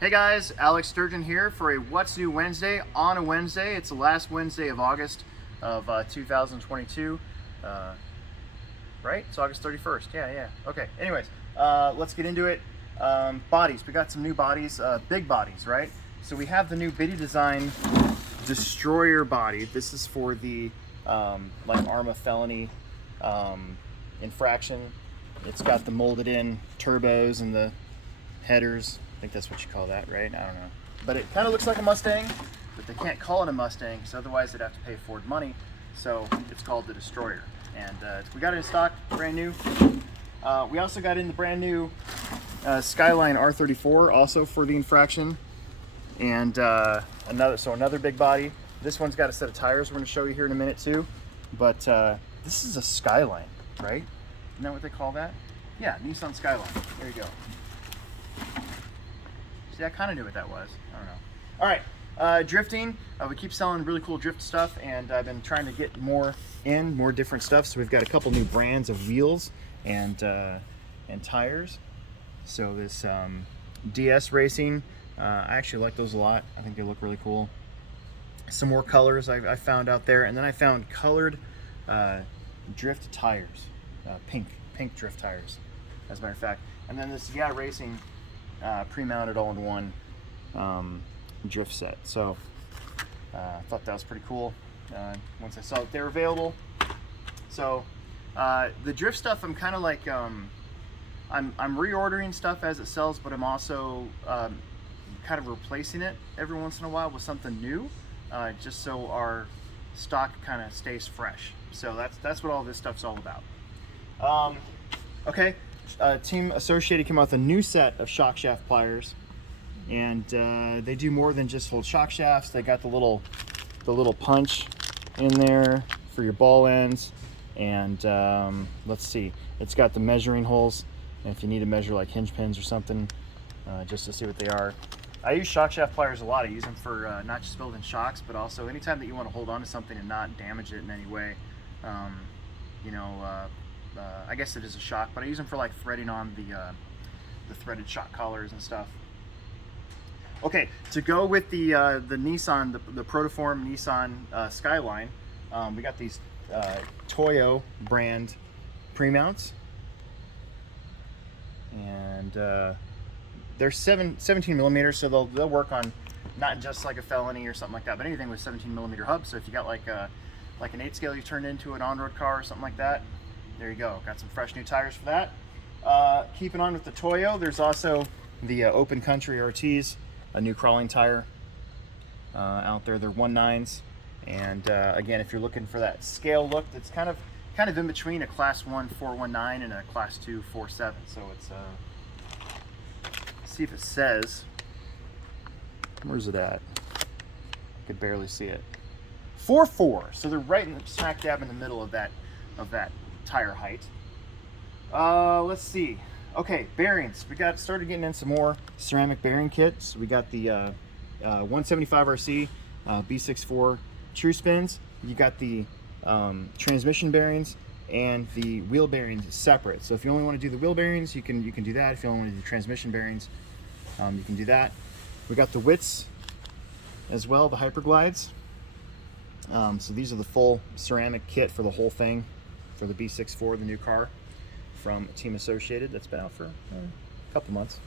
Hey guys, Alex Sturgeon here for a What's New Wednesday on a Wednesday. It's the last Wednesday of August of 2022, right? It's August 31st. Yeah. Okay. Anyways, let's get into it. Bodies. We got some new bodies, big bodies, right? So we have the new Biddy Design Destroyer body. This is for the like ARMA felony infraction. It's got the molded in turbos and the headers. I think that's what you call that, right? I don't know. But it kind of looks like a Mustang, but they can't call it a Mustang, because otherwise they'd have to pay Ford money. So it's called the Destroyer. And we got it in stock, brand new. We also got in the brand new Skyline R34, also for the infraction. And another big body. This one's got a set of tires we're going to show you here in a minute too. But this is a Skyline, right? Isn't that what they call that? Yeah, Nissan Skyline. There you go. See, I kind of knew what that was. I don't know. All right, drifting. We keep selling really cool drift stuff, and I've been trying to get more different stuff. So we've got a couple new brands of wheels and tires. So this DS Racing, I actually like those a lot. I think they look really cool. Some more colors I found out there, and then I found colored drift tires, pink drift tires, as a matter of fact. And then this Racing pre-mounted all-in-one drift set. So I thought that was pretty cool once I saw that they were available. So the drift stuff, I'm kind of like I'm reordering stuff as it sells, but I'm also kind of replacing it every once in a while with something new, just so our stock kind of stays fresh. So that's what all this stuff's all about. Okay. Team Associated came out with a new set of shock shaft pliers, and they do more than just hold shock shafts. They got the little punch in there for your ball ends, and let's see, it's got the measuring holes, and if you need to measure like hinge pins or something, just to see what they are. I use shock shaft pliers a lot. I use them for not just building shocks, but also anytime that you want to hold on to something and not damage it in any way. I guess it is a shock, but I use them for like threading on the threaded shock collars and stuff. Okay, to go with the Nissan, the Protoform Nissan Skyline, we got these Toyo brand pre-mounts, and they're 17 millimeters, so they'll work on not just like a felony or something like that, but anything with 17 millimeter hubs. So if you got like an 8 scale you turned into an on-road car or something like that, there you go. Got some fresh new tires for that. Keeping on with the Toyo, there's also the Open Country RTs, a new crawling tire out there. They're 1.9s, and again, if you're looking for that scale look, that's kind of in between a Class 1 419 and a Class 2 47. So it's see if it says, where's it at? I could barely see it. 4.4. So they're right in the smack dab in the middle of that tire height. Let's see. Okay, bearings. We got started getting in some more ceramic bearing kits. We got the 175 RC B64 true spins. You got the transmission bearings and the wheel bearings separate. So if you only want to do the wheel bearings, you can do that. If you only want to do the transmission bearings, you can do that. We got the Wits as well, the Hyperglides. So these are the full ceramic kit for the whole thing, for the B64, the new car from Team Associated that's been out for a couple months.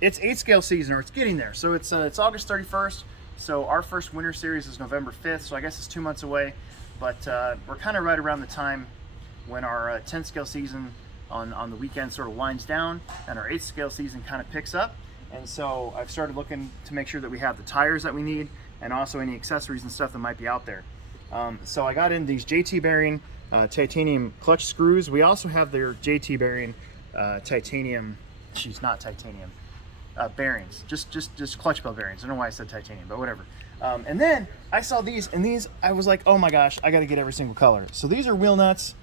It's 8 scale season, or it's getting there. So it's August 31st. So our first winter series is November 5th. So I guess it's 2 months away, but we're kind of right around the time when our 10 scale season on the weekend sort of winds down, and our 8 scale season kind of picks up. And so I've started looking to make sure that we have the tires that we need, and also any accessories and stuff that might be out there. So I got in these JT bearing titanium clutch screws. We also have their JT bearing titanium, not titanium, bearings, just clutch bell bearings. I don't know why I said titanium, but whatever. And then I saw these, and these, I was like, oh my gosh, I got to get every single color. So these are wheel nuts.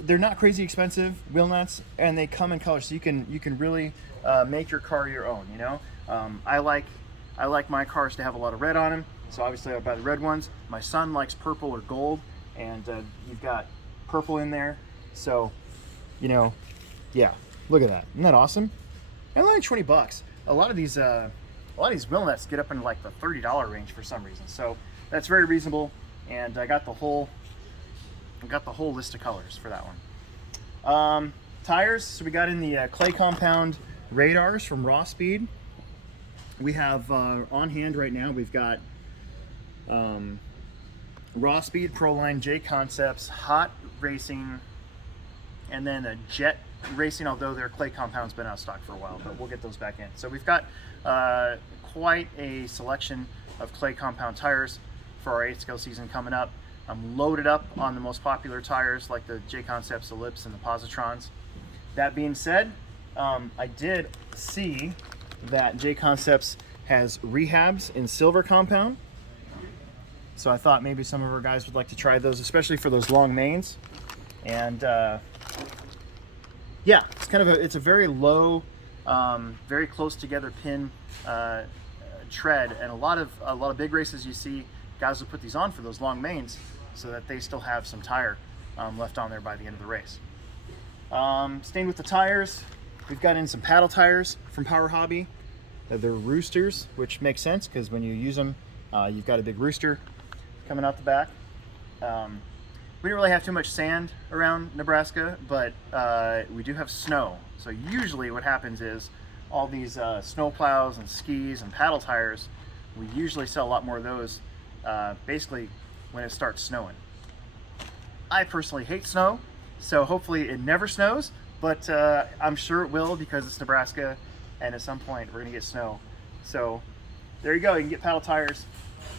They're not crazy expensive wheel nuts, and they come in colors, so you can really make your car your own. You know, I like my cars to have a lot of red on them, so obviously I buy the red ones. My son likes purple or gold, and you've got purple in there. So, you know, yeah, look at that. Isn't that awesome? And only 20 bucks. A lot of these wheel nuts get up into like the $30 range for some reason. So that's very reasonable. And I got the whole list of colors for that one. Tires. So we got in the clay compound radars from Raw Speed. We have on hand right now. We've got Raw Speed, Proline, J Concepts, Hot Racing, and then a Jet Racing, although their clay compound's been out of stock for a while, but we'll get those back in. So we've got quite a selection of clay compound tires for our 8 scale season coming up. I'm loaded up on the most popular tires like the J Concepts, Ellipse, and the Positrons. That being said, I did see that J Concepts has rehabs in silver compound. So I thought maybe some of our guys would like to try those, especially for those long mains. And yeah, it's kind of it's a very low, very close together pin tread, and a lot of big races you see guys will put these on for those long mains so that they still have some tire left on there by the end of the race. Staying with the tires, we've got in some paddle tires from Power Hobby. They're roosters, which makes sense because when you use them, you've got a big rooster coming out the back. We don't really have too much sand around Nebraska, but we do have snow. So usually what happens is all these snow plows and skis and paddle tires, we usually sell a lot more of those basically when it starts snowing. I personally hate snow, so hopefully it never snows, but I'm sure it will because it's Nebraska, and at some point we're gonna get snow. So there you go, you can get paddle tires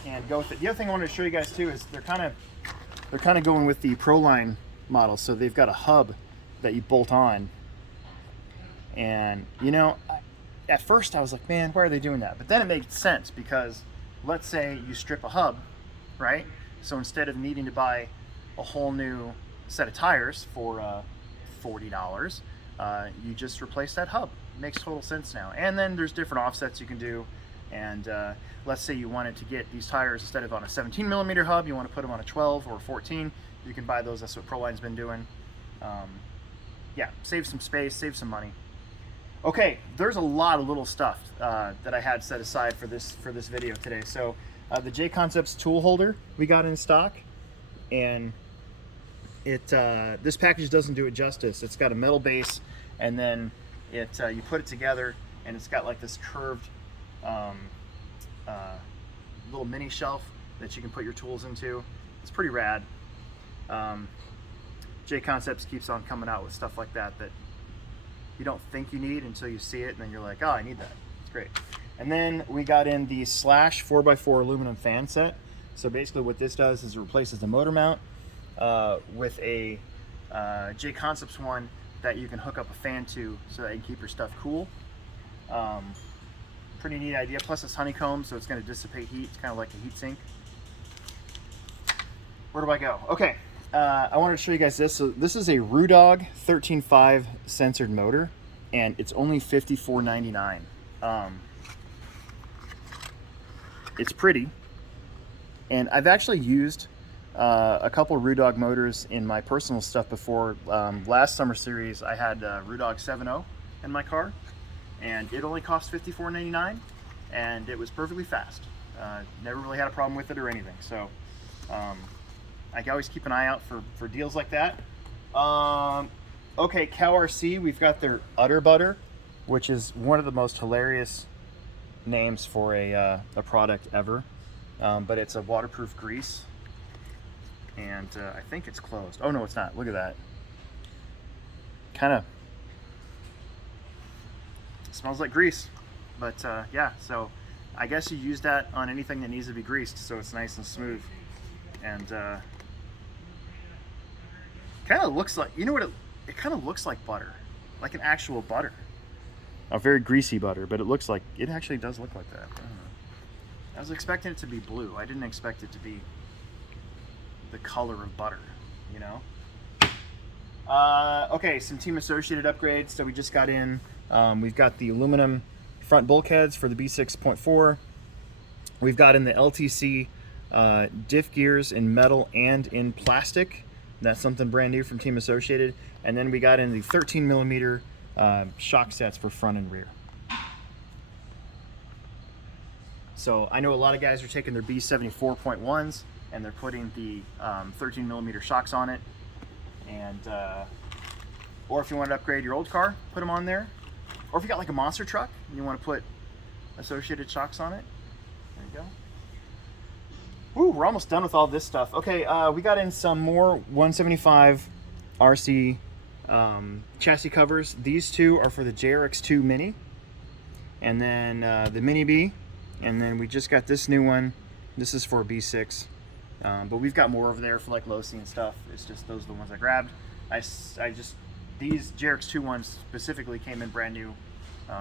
and go with it. The other thing I wanted to show you guys too is they're kind of going with the Proline model. So they've got a hub that you bolt on, and you know, at first I was like, man, why are they doing that? But then it made sense because let's say you strip a hub, right? So instead of needing to buy a whole new set of tires for $40, you just replace that hub. It makes total sense now. And then there's different offsets you can do. And let's say you wanted to get these tires instead of on a 17 millimeter hub, you want to put them on a 12 or 14, you can buy those. That's what Proline's been doing. Yeah, save some space, save some money. Okay, there's a lot of little stuff that I had set aside for this video today. So the J Concepts tool holder we got in stock, and this package doesn't do it justice. It's got a metal base, and then you put it together, and it's got like this curved little mini shelf that you can put your tools into. It's pretty rad. J Concepts keeps on coming out with stuff like that that you don't think you need until you see it, and then you're like, oh, I need that. It's great. And then we got in the Slash 4x4 aluminum fan set. So basically what this does is it replaces the motor mount with a J Concepts one that you can hook up a fan to so that you can keep your stuff cool. Pretty neat idea. Plus it's honeycomb, so it's going to dissipate heat. It's kind of like a heat sink. Where do I go? Okay, I wanted to show you guys this. So this is a Rudog 13.5 censored motor, and it's only $54.99. It's pretty, and I've actually used a couple Rudog motors in my personal stuff before. Last summer series, I had Rudog 7.0 in my car, and it only cost $54.99, and it was perfectly fast. Never really had a problem with it or anything. So I can always keep an eye out for deals like that. Okay, Cow RC, we've got their Utter Butter, which is one of the most hilarious names for a product ever. But it's a waterproof grease, and I think it's closed. Oh no, it's not. Look at that. Kind of smells like grease, but yeah, so I guess you use that on anything that needs to be greased so it's nice and smooth. And kind of looks like, you know what, it kind of looks like butter, like an actual butter, a very greasy butter, but it looks like, it actually does look like that. I was expecting it to be blue. I didn't expect it to be the color of butter, you know? Okay, some Team Associated upgrades. So we just got in, we've got the aluminum front bulkheads for the B6.4. We've got in the LTC diff gears in metal and in plastic. That's something brand new from Team Associated. And then we got in the 13 millimeter shock sets for front and rear. So I know a lot of guys are taking their B74.1s and they're putting the 13mm shocks on it, and or if you want to upgrade your old car, put them on there. Or if you got like a monster truck and you want to put associated shocks on it, there you go. Woo, we're almost done with all this stuff. Okay, we got in some more 175 RC chassis covers. These two are for the JRX2 Mini, and then the Mini B, and then we just got this new one. This is for B6, but we've got more over there for like low-C and stuff. It's just those are the ones I grabbed. These JRX2 ones specifically came in brand new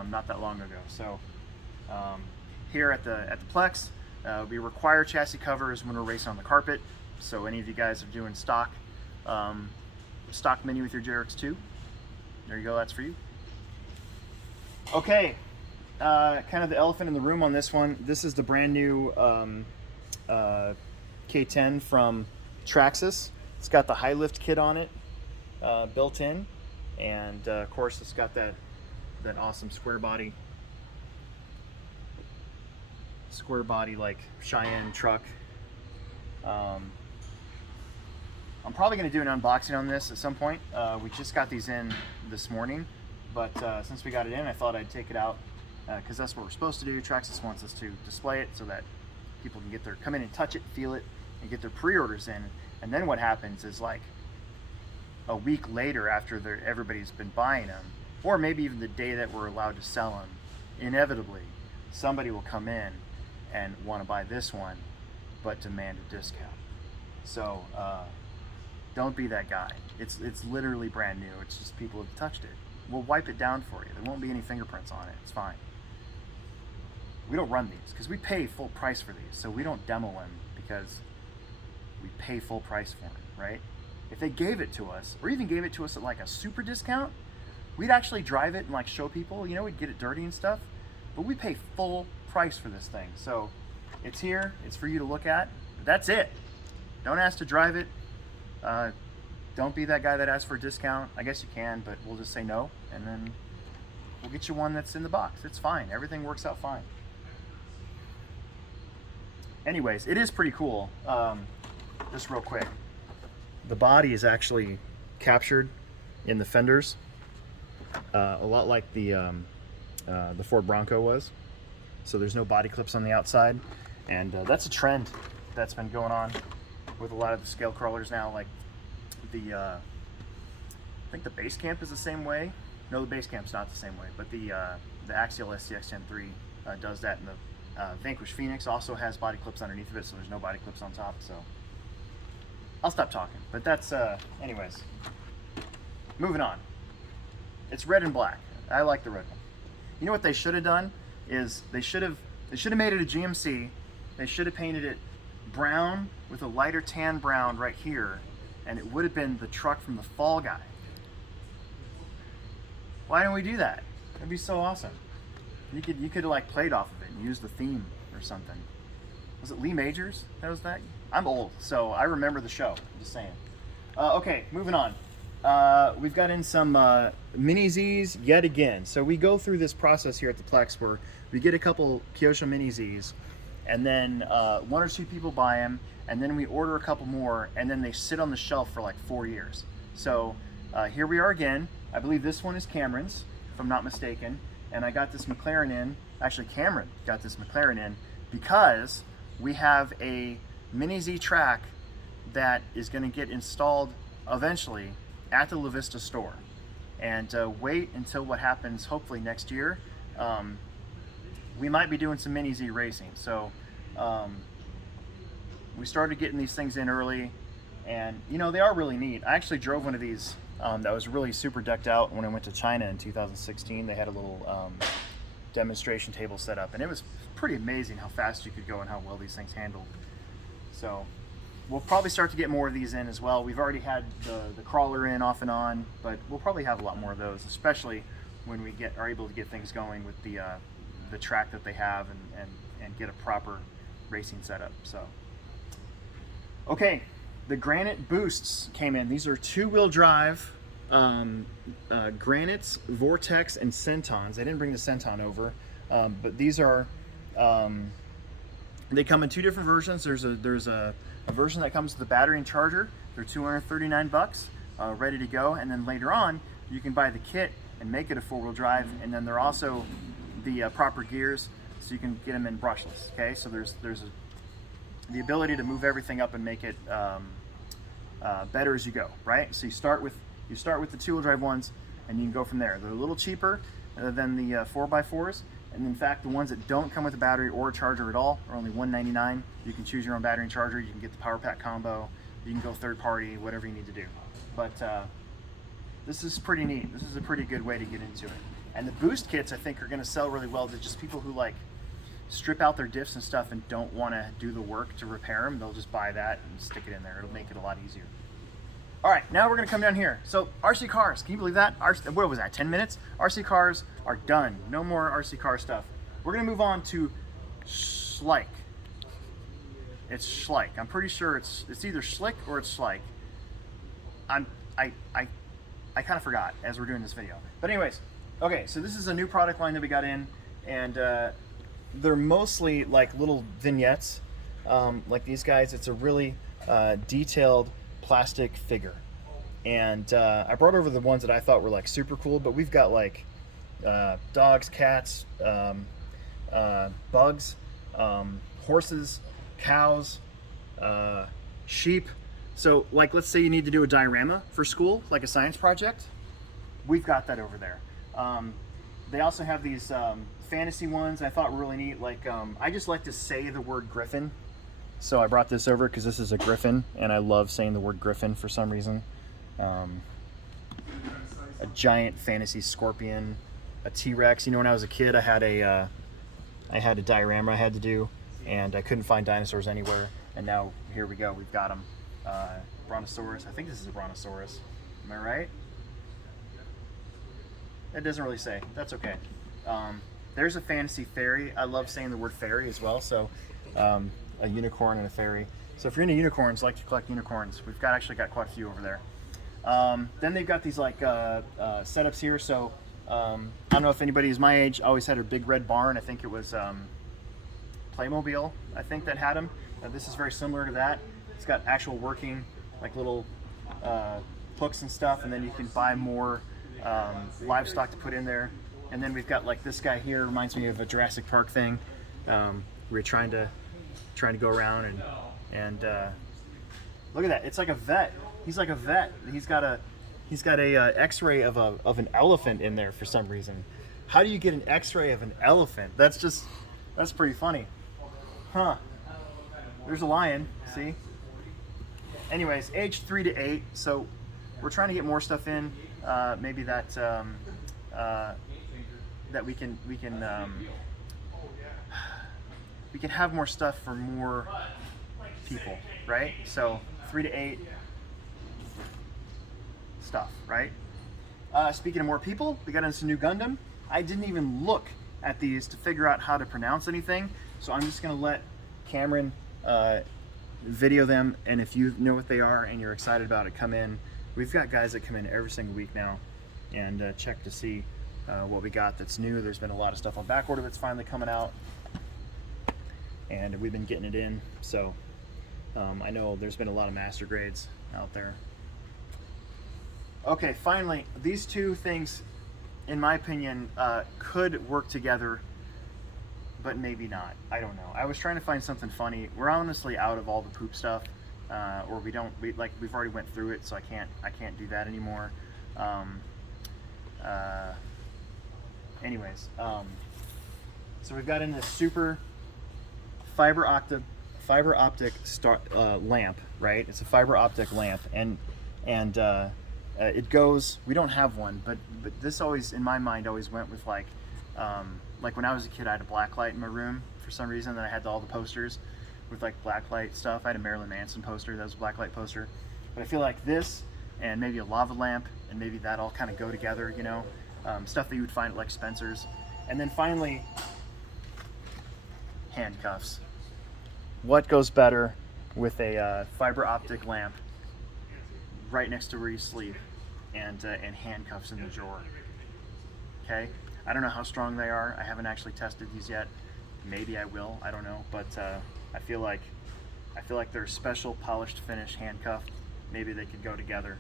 not that long ago. So here at the Plex, we require chassis covers when we're racing on the carpet. So any of you guys are doing stock Mini with your JRX2, there you go, that's for you. Okay, kind of the elephant in the room on this one. This is the brand new K10 from Traxxas. It's got the high lift kit on it, built in, and of course it's got that awesome square body like Cheyenne truck. I'm probably going to do an unboxing on this at some point. We just got these in this morning, but since we got it in, I thought I'd take it out because that's what we're supposed to do. Traxxas wants us to display it so that people can come in and touch it, feel it, and get their pre-orders in. And then what happens is, like a week later, after everybody's been buying them, or maybe even the day that we're allowed to sell them, inevitably somebody will come in and want to buy this one but demand a discount. So don't be that guy. It's literally brand new. It's just people have touched it. We'll wipe it down for you. There won't be any fingerprints on it. It's fine. We don't run these because we pay full price for these, so we don't demo them because we pay full price for them, right? If they gave it to us, or even gave it to us at like a super discount, we'd actually drive it and like show people, you know, we'd get it dirty and stuff, but we pay full price for this thing. So it's here, it's for you to look at, but that's it. Don't ask to drive it. Don't be that guy that asks for a discount. I guess you can, but we'll just say no, and then we'll get you one that's in the box. It's fine, everything works out fine. Anyways, it is pretty cool. Just real quick, the body is actually captured in the fenders, a lot like the Ford Bronco was. So there's no body clips on the outside, and that's a trend that's been going on with a lot of the scale crawlers now. Like I think the base camp is the same way. No, the base camp's not the same way, but the Axial STX 10.3 does that, and the Vanquish Phoenix also has body clips underneath of it, so there's no body clips on top. So I'll stop talking, but that's anyways, moving on. It's red and black. I like the red one. You know what they should have done is they should have made it a GMC. They should have painted it brown with a lighter tan brown right here, and it would have been the truck from the Fall Guy. Why don't we do that? That'd be so awesome. You could like played off of it and use the theme or something. Was it Lee Majors that was that? I'm old, so I remember the show. I'm just saying. Okay, moving on. We've got in some Mini Zs yet again. So we go through this process here at the Plex where we get a couple Kyosho Mini Zs, and then one or two people buy them, and then we order a couple more, and then they sit on the shelf for like 4 years. So here we are again. I believe this one is Cameron's, if I'm not mistaken. And I got this McLaren in, actually Cameron got this McLaren in because we have a Mini Z track that is going to get installed eventually at the La Vista store. And wait until what happens hopefully next year. We might be doing some Mini Z racing. So we started getting these things in early, and you know, they are really neat. I actually drove one of these that was really super decked out when I went to China in 2016. They had a little demonstration table set up, and it was pretty amazing how fast you could go and how well these things handled. So we'll probably start to get more of these in as well. We've already had the crawler in off and on, but we'll probably have a lot more of those, especially when we are able to get things going with the track that they have and get a proper racing setup. So okay, the Granite Boosts came in. These are two-wheel drive granites, vortex, and centons. I didn't bring the centon over, but these are, they come in two different versions. There's a version that comes with the battery and charger. They're $239, ready to go. And then later on, you can buy the kit and make it a four-wheel drive. And then they're also the proper gears, so you can get them in brushless. Okay, so there's the ability to move everything up and make it better as you go, right? So you start with the two-wheel drive ones, and you can go from there. They're a little cheaper than the 4x4s, and in fact, the ones that don't come with a battery or a charger at all are only $199. You can choose your own battery and charger. You can get the power pack combo. You can go third party, whatever you need to do. But this is pretty neat. This is a pretty good way to get into it. And the boost kits, I think, are going to sell really well to just people who like strip out their diffs and stuff and don't want to do the work to repair them. They'll just buy that and stick it in there. It'll make it a lot easier. All right, now we're gonna come down here. So RC cars, can you believe that? What was that, 10 minutes? RC cars are done. No more RC car stuff. We're gonna move on to Schleich. It's Schleich. I'm pretty sure it's either Schlick or it's Schleich. I kind of forgot as we're doing this video. But anyways, okay, so this is a new product line that we got in, and they're mostly like little vignettes, like these guys. It's a really detailed plastic figure, and I brought over the ones that I thought were like super cool, but we've got like dogs, cats, bugs, horses, cows, sheep. So like, let's say you need to do a diorama for school, like a science project, we've got that over there. They also have these fantasy ones I thought were really neat, like I just like to say the word griffin. So I brought this over because this is a griffin, and I love saying the word griffin for some reason. A giant fantasy scorpion, a T-Rex. You know, when I was a kid, I had a diorama I had to do, and I couldn't find dinosaurs anywhere. And now here we go. We've got them. Brontosaurus. I think this is a brontosaurus. Am I right? It doesn't really say. That's okay. There's a fantasy fairy. I love saying the word fairy as well. So. A unicorn and a fairy. So if you're into unicorns, like to collect unicorns, we've actually got quite a few over there. Then they've got these like setups here. So I don't know if anybody is my age, always had a big red barn. I think it was Playmobil, I think, that had them. This is very similar to that. It's got actual working like little hooks and stuff, and then you can buy more livestock to put in there. And then we've got like this guy here, reminds me of a Jurassic Park thing. We're trying to go around and look at that. It's like a vet. He's like a vet. He's got a X-ray of an elephant in there for some reason. How do you get an X-ray of an elephant? That's pretty funny, huh? There's a lion. See. Anyways, age 3 to 8. So we're trying to get more stuff in. Maybe that we can have more stuff for more people, right? So 3 to 8 stuff, right? Speaking of more people, we got into some new Gundam. I didn't even look at these to figure out how to pronounce anything, so I'm just gonna let Cameron video them, and if you know what they are and you're excited about it, come in. We've got guys that come in every single week now and check to see what we got that's new. There's been a lot of stuff on back order that's finally coming out, and we've been getting it in. So I know there's been a lot of master grades out there. Okay, finally, these two things, in my opinion, could work together, but maybe not. I don't know. I was trying to find something funny. We're honestly out of all the poop stuff, or we've already went through it, so I can't do that anymore. Anyways, so we've got in this super fiber optic lamp, right? It's a fiber optic lamp, and it goes. We don't have one, but this always, in my mind, always went with like when I was a kid, I had a black light in my room for some reason. Then I had all the posters with like black light stuff. I had a Marilyn Manson poster that was a black light poster. But I feel like this and maybe a lava lamp and maybe that all kind of go together, you know, stuff that you would find at like Spencer's. And then finally, handcuffs. What goes better with a fiber optic lamp right next to where you sleep and handcuffs in the drawer. Okay, I don't know how strong they are. I haven't actually tested these yet. Maybe I will. I don't know, but I feel like they're special polished finish handcuff. Maybe they could go together.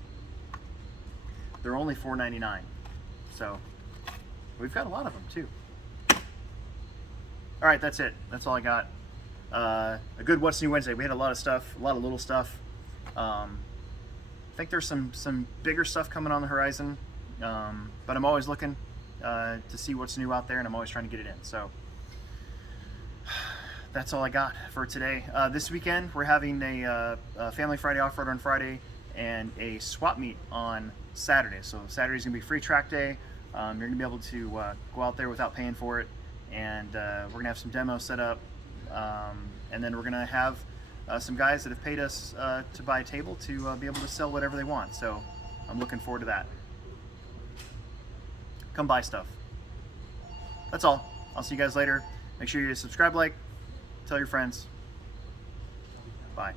They're only $4.99, so we've got a lot of them too. All right, that's it. That's all I got. A good What's New Wednesday. We had a lot of stuff, a lot of little stuff. I think there's some bigger stuff coming on the horizon, but I'm always looking to see what's new out there, and I'm always trying to get it in. So that's all I got for today. This weekend we're having a Family Friday off-road on Friday and a swap meet on Saturday. So Saturday's gonna be free track day. You're gonna be able to go out there without paying for it, and we're gonna have some demos set up, and then we're gonna have some guys that have paid us to buy a table to be able to sell whatever they want. So I'm looking forward to that. Come buy stuff. That's all. I'll see you guys later. Make sure you subscribe, like, tell your friends. Bye.